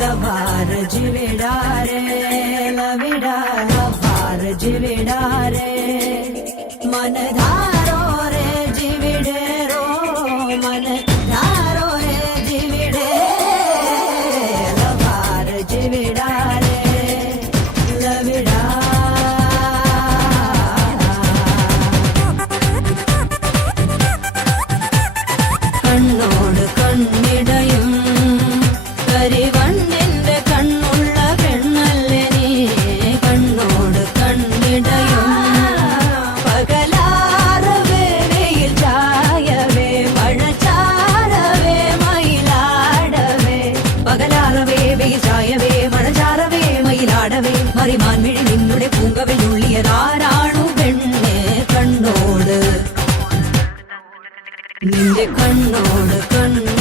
लवार जिवेड़ा रे लविड़ा लवार जिवेड़ा रे मन धारो रे जिविड़े रो मन धारो रे जिविड़े लवार जिवेड़ा रे लविड़ा കണ്ണോട് കണ്ണിടയും കരിവണ്ണിന്റെ കണ്ണുള്ള പെണ്ണല്ലേ നീ കണ്ണോട് കണ്ണിടയും പകലാറവേ വെയിൽ ചായവേ മഴ ചാരവേ മയിലാടവേ പകലാറവേ വെയിൽ ചായവേ മഴ ചാരവേ മയിലാടവേ മറിമാൻ മിഴി നിന്നുടെ പൂങ്കവിൽ ഉള്ളിയതാരാണു പെണ്ണെ കണ്ണോട് നിന്റെ കണ്ണോട് കണ്ണ്